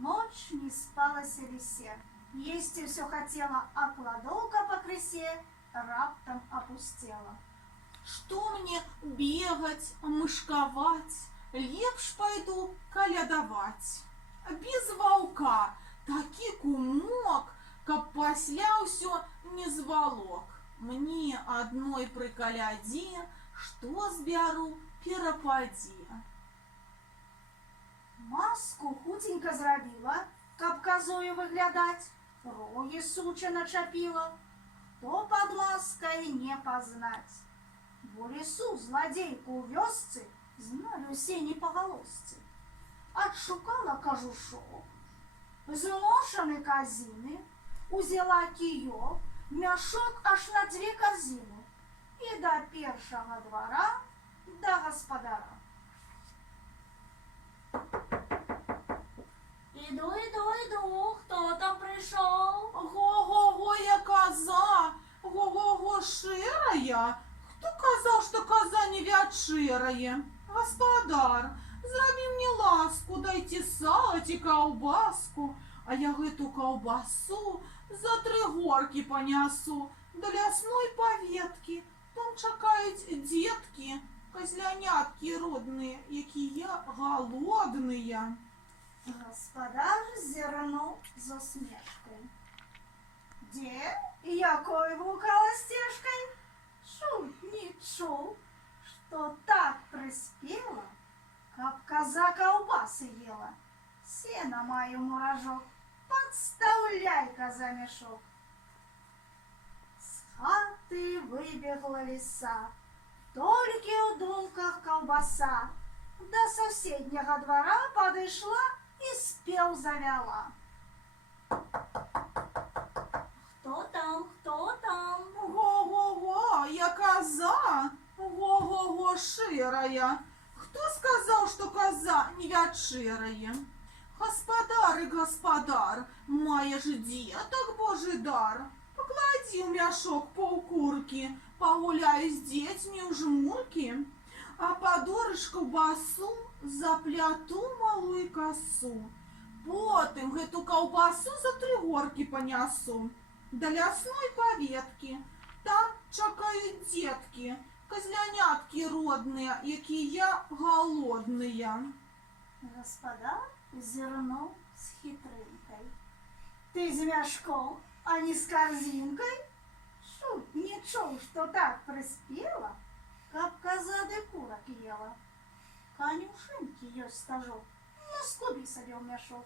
Ночь не спалася лисе. Есці все хотела, а кладовка по крысе раптом опустела. Что мне бегать, мышковать, лепш пойду калядавать. Без ваўка такі кумок, каб пасля ўсё не звалок. Мне одной пры калядзе, што збяру, перападзе. Маску хутенько зрабіла, каб казою выглядаць, рогі суча начапіла. Хто под маской не познать. Бо лесу злодейку ў вёсцы знали усе непоголосцы. Отшукала кожушок, зношены казины, узяла кіёк, мяшок аж на 2 корзины и до першага двора, до гаспадара. Иду, кто там пришел? Го-го-го, я коза, го-го-го, шэрая. Хто казаў, што коза не вячэрае? Гаспадар, зрабі мне ласку, дайце сала ці каўбаску, а я гэту каўбасу за 3 горкі панясу да лясной паветкі. Там чакаюць дзеткі, казляняткі родныя, якія галодныя. Гаспадар зірнуў з усмешкой. Дзе і якой блукала стежкой? Чуць не чуў, што так прыспела, каб коза каўбасы ела. Сена маю муражок, подставляй, коза, мешок. З хаты выбегла лиса, толькі ў думках каўбаса. До соседнего двора подошла и спел завяла. Кто там, кто там? Го-го-го, я коза, го-го-го, шэрая. Хто сказаў, што коза не вячэрае? Гаспадар і гаспадар, маеш дзетак божы дар. Пакладзі ў мяшок паўкуркі, пагуляю з дзецьмі ў жмуркі. А падорышку басу запляту малую косу. Потым гэту каўбасу за 3 горкі панясу да лясной паветкі. Там чакаюць дзеткі, казляняткі родныя, якія галодныя. Гаспадар зірнуў з хітрынкай. Ты з мяшком, а не з корзинкой? Чуць не чуў, што так прыспела, каб коза ды курак ела. Конюшынкі ёсць стажок, ну скубі сабе ў мяшок.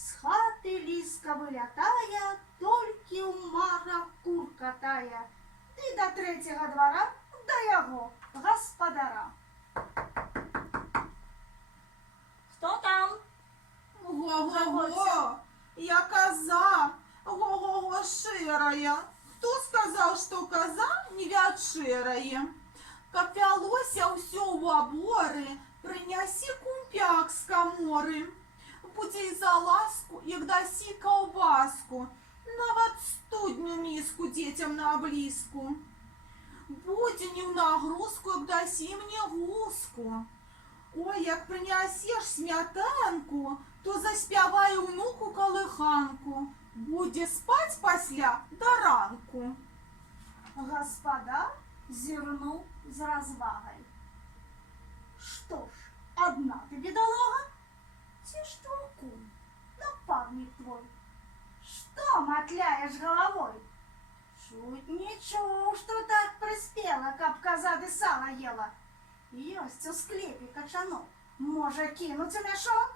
З хаты ліска вылятае, толькі ў мара курка тая, ды до 3-го двора, да яго, гаспадара. Хто там? Го-го-го, я коза, го-го-го, шэрая. Хто сказаў, што коза не вячэрае? Каб вялося ўсё ў аборы, прынясі кумпяк з каморы. Будзе і за ласку, як дасі каўбаску, нават студню міску дзецям на абліску. Будзе не ў нагрузку, як дасі мне гуску. Ой, як прынясеш смятанку, то заспявай унуку калыханку. Будзе спаць пасля да ранку. Гаспадар зірнуў з развагай. Што ж, адна ты бедалога? Ці ж твой кум, напарнік твой? Што матляеш головой? Чуць не чуў, што так прыспела, каб коза ды сала ела. Ёсць у склепе качанок, можа кінуць у мяшок?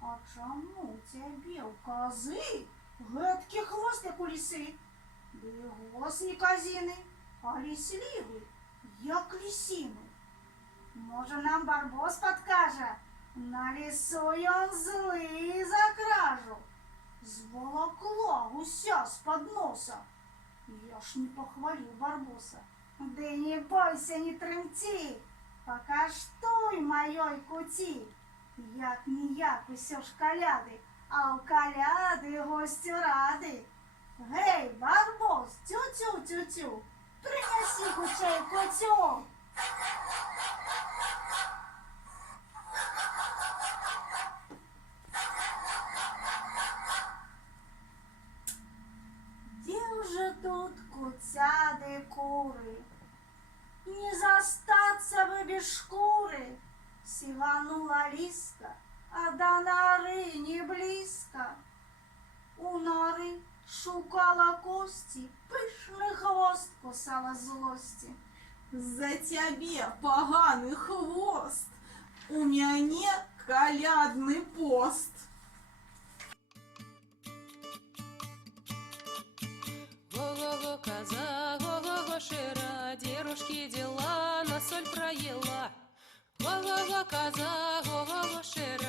А чаму цябе ў козы гэткі хвост, як у лісы? Ды голас не казіны, а ліслівы, як лісіны. Можа, нам Барбос падкажа, на лісу ён злы за кражу. Зволокла гуся з-пад носа. Я ж не похваліў Барбоса. Ды не бойся, не трымці, пакаштуй маёй куці. Як-ніяк усё ж каляды, а ў каляды госцю рады. Гей, Барбос, тю-тю-тю-тю, прынясі хутчэй куцю. белые куры. Не застаться бы без шкуры, сиганула Лиска, а до норы не близко. У норы шукала кости, пышный хвост кусала злости. За тебе поганый хвост, у мяне калядный пост. Го-го-го, коза, го-го-го, шира, девушки дела на соль проела. Го-го-го, коза, го-го-го, шира.